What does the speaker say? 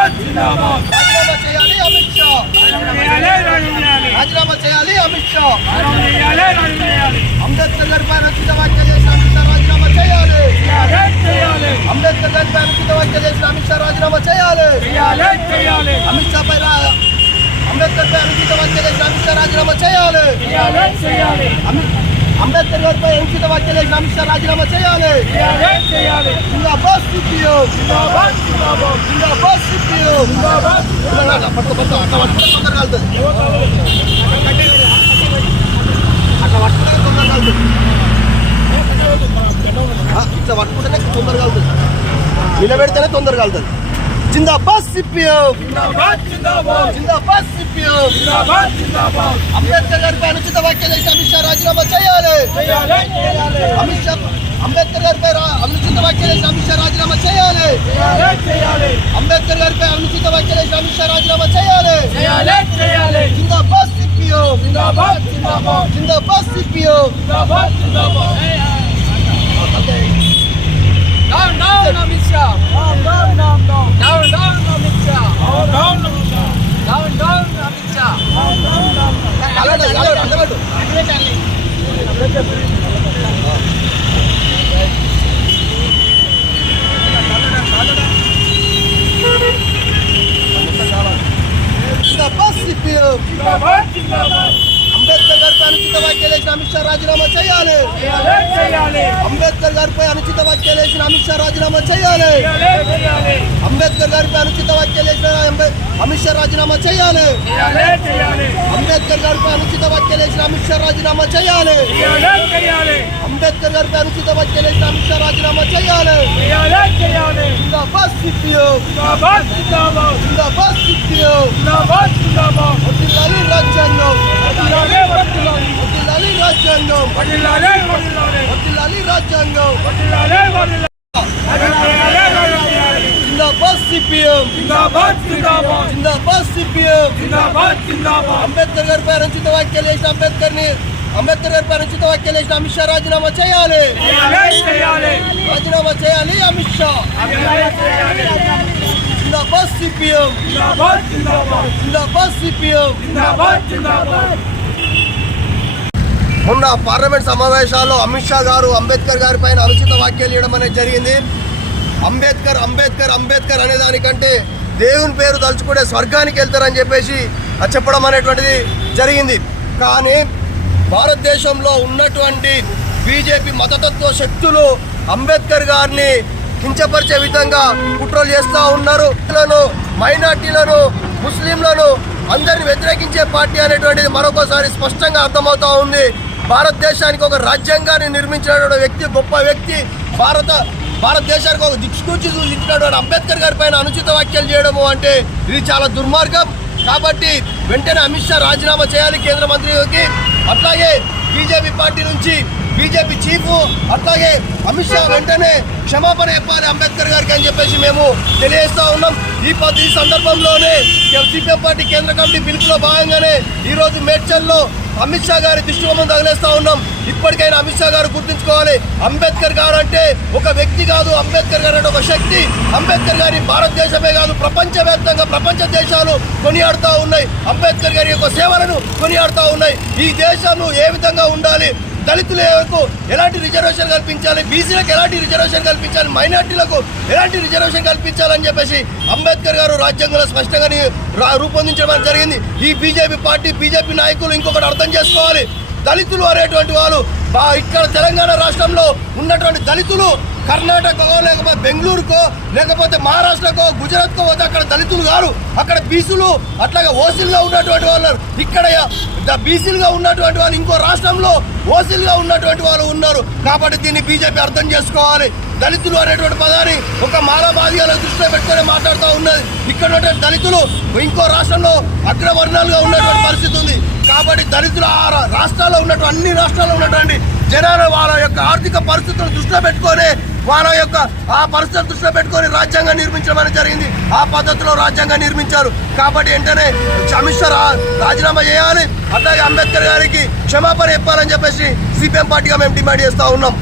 రాజీనామా చేయాలి అమిత్ షా. రాజీనామా చేయాలి అమిత్ షా. అంబేద్కర్ గారిపై అనుచిత వ్యాఖ్యలు చేసిన అమిత్ షా రాజీనామా చేయాలి. అంబేద్కర్ గారిపై అనుచిత వ్యాఖ్యలు చేసిన అమిత్ షా రాజీనామా చేయాలి. అమిత్ షా పై అంబేద్కర్ పై అనుచిత వ్యాఖ్యలు చేసిన అమిత్ షా రాజీనామా చేయాలి. అంబేద్కర్ గారిపై అనుచిత వ్యాఖ్యలు చేసిన అమిత్ షా రాజీనామా చేయాలి. జిందాబాద్ సిపిఎం. జిందాబాద్ సిపిఎం. పట్టుకో పట్టుకో అట్లా పట్టుకుంటే తొందరగా కాలుతుంది. అట్లా పట్టుకుంటే తొందరగా కాలుతుంది. ఇట్లా పట్టుకుంటేనే తొందరగా కాలుతుంది. నిలబెడితేనే తొందరగా కాలుతుంది. జిందాబాద్ సిపిఎం. జిందాబాద్ సిపిఎం. అంబేద్కర్ గారిపై అనుచిత వ్యాఖ్యలు చేసిన అమిత్ షా రాజీనామా చేయాలి. అమిత్ షా అంబేద్కర్ గారిపై అనుచిత వ్యాఖ్యలు చేసిన అమిత్ షా రాజీనామా చేయాలి. అంబేద్కర్ గారిపై అనుచిత వ్యాఖ్యలు చేసిన అమిత్ షా రాజీనామా చేయాలి. జిందాబాద్ సిపిఎం. జిందాబాద్ CPM. Down, down, Amit Shah. Down, down, down, down. Down, down, Amit Shah. Down, down, Amit Shah. Down, down, Amit Shah. Down, down, down. జిందాబాద్ సిపిఎం. అంబేద్కర్ గారిపై అనుచిత వ్యాఖ్యలు చేసిన అమిత్ షా రాజీనామా చేయాలి. అంబేద్కర్ గారిపై అనుచిత వ్యాఖ్యలు చేసిన అమిత్ షా రాజీనామా చేయాలి. అంబేద్కర్ గారిపై అనుచిత వ్యాఖ్యలు చేసిన అమిత్ షా రాజీనామా చేయాలి. అంబేద్కర్ గారిపై అనుచిత వ్యాఖ్యలు చేసిన అమిత్ షా రాజీనామా చేయాలి. అంబేద్కర్ గారిపై అనుచిత వ్యాఖ్యలు చేసిన అమిత్ షా రాజీనామా చేయాలి. జిందాబాద్ సిపిఎం. జిందాబాద్ సిపిఎం. వదిలాలి రాజ్యాంగం. వదిలాలి రాజ్యాంగం. వదిలాలి రాజ్యాంగం. జిందాబాద్ సిపిఎం. జిందాబాద్ సిపిఎం. అంబేద్కర్ గారిపై అనుచిత వ్యాఖ్యలు చేసిన అంబేద్కర్ గారిపై అనుచిత వ్యాఖ్యలు చేసిన అమిత్ షా రాజీనామా చేయాలి. రాజీనామా చేయాలి అమిత్ షా. జిందాబాద్ సిపిఎం. జిందాబాద్ సిపిఎం. మొన్న పార్లమెంట్ సమావేశాల్లో అమిత్ షా గారు అంబేద్కర్ గారి పైన అనుచిత వ్యాఖ్యలు చేయడం అనేది జరిగింది. అంబేద్కర్ అంబేద్కర్ అంబేద్కర్ అనే దానికంటే దేవుని పేరు తలుచుకుంటే స్వర్గానికి వెళ్తారని చెప్పేసి చెప్పడం అనేటువంటిది జరిగింది. కానీ భారతదేశంలో ఉన్నటువంటి బీజేపీ మతతత్వ శక్తులు అంబేద్కర్ గారిని కించపరిచే విధంగా కుట్రలు చేస్తూ ఉన్నారు. మైనార్టీలను, ముస్లింలను అందరిని వ్యతిరేకించే పార్టీ అనేటువంటిది మరొకసారి స్పష్టంగా అర్థమవుతూ ఉంది. భారతదేశానికి ఒక రాజ్యాంగాన్ని నిర్మించినటువంటి వ్యక్తి, గొప్ప వ్యక్తి, భారతదేశానికి ఒక దిక్సూచి చూపించినటువంటి అంబేద్కర్ గారి పైన అనుచిత వ్యాఖ్యలు చేయడము అంటే ఇది చాలా దుర్మార్గం. కాబట్టి వెంటనే అమిత్ షా రాజీనామా చేయాలి కేంద్ర మంత్రికి. అట్లాగే బీజేపీ పార్టీ నుంచి బీజేపీ చీఫ్ అట్లాగే అమిత్ షా వెంటనే క్షమాపణ చెప్పాలి అంబేద్కర్ గారికి అని చెప్పేసి మేము తెలియజేస్తూ ఉన్నాం. ఈ సందర్భంలోనే సిపిఎం పార్టీ కేంద్ర కమిటీ పిలుపులో భాగంగానే ఈరోజు మేడ్చల్లో అమిత్ షా గారి దిష్టిబొమ్మను తగిలేస్తూ ఉన్నాం. ఇప్పటికైనా అమిత్ షా గారు గుర్తుంచుకోవాలి, అంబేద్కర్ గారు అంటే ఒక వ్యక్తి కాదు, అంబేద్కర్ గారు అంటే ఒక శక్తి. అంబేద్కర్ గారి భారతదేశమే కాదు ప్రపంచవ్యాప్తంగా ప్రపంచ దేశాలు కొనియాడుతూ ఉన్నాయి. అంబేద్కర్ గారి యొక్క సేవలను కొనియాడుతూ ఉన్నాయి. ఈ దేశంలో ఏ విధంగా ఉండాలి, దళితులకు ఎలాంటి రిజర్వేషన్ కల్పించాలి, బీసీలకు ఎలాంటి రిజర్వేషన్ కల్పించాలి, మైనార్టీలకు ఎలాంటి రిజర్వేషన్ కల్పించాలని చెప్పేసి అంబేద్కర్ గారు రాజ్యాంగంలో స్పష్టంగా రూపొందించడం జరిగింది. ఈ బీజేపీ నాయకులు ఇంకొకటి అర్థం చేసుకోవాలి. దళితులు అనేటువంటి వాళ్ళు ఇక్కడ తెలంగాణ రాష్ట్రంలో ఉన్నటువంటి దళితులు కర్ణాటకకో లేకపోతే బెంగళూరుకో లేకపోతే మహారాష్ట్రకో గుజరాత్కో పోతే అక్కడ దళితులు గారు, అక్కడ బీసీలు అట్లాగే ఓసీలుగా ఉన్నటువంటి వాళ్ళు, ఇక్కడ బీసీలుగా ఉన్నటువంటి వాళ్ళు ఇంకో రాష్ట్రంలో ఓసీలుగా ఉన్నటువంటి వాళ్ళు ఉన్నారు. కాబట్టి దీన్ని బీజేపీ అర్థం చేసుకోవాలి. దళితులు అనేటువంటి పదాన్ని ఒక మానవాధికారుల దృష్టిలో పెట్టుకొని మాట్లాడుతూ ఉన్నది. ఇక్కడ ఉన్నటువంటి దళితులు ఇంకో రాష్ట్రంలో అగ్రవర్ణాలుగా ఉన్నటువంటి పరిస్థితి ఉంది. కాబట్టి దళితులు ఆ రాష్ట్రాల్లో ఉన్నటువంటి అన్ని రాష్ట్రాల్లో ఉన్నటువంటి జనాలు వాళ్ళ యొక్క ఆర్థిక పరిస్థితులను దృష్టిలో పెట్టుకొని వాళ్ళ యొక్క ఆ పరిస్థితులను దృష్టిలో పెట్టుకొని రాజ్యాంగం నిర్మించడం అనేది జరిగింది. ఆ పద్ధతిలో రాజ్యాంగం నిర్మించారు. కాబట్టి వెంటనే అమిత్ షా రాజీనామా చేయాలి, అట్లాగే అంబేద్కర్ గారికి క్షమాపణ చెప్పాలని చెప్పేసి సిపిఎం పార్టీగా మేము డిమాండ్ చేస్తూ ఉన్నాం.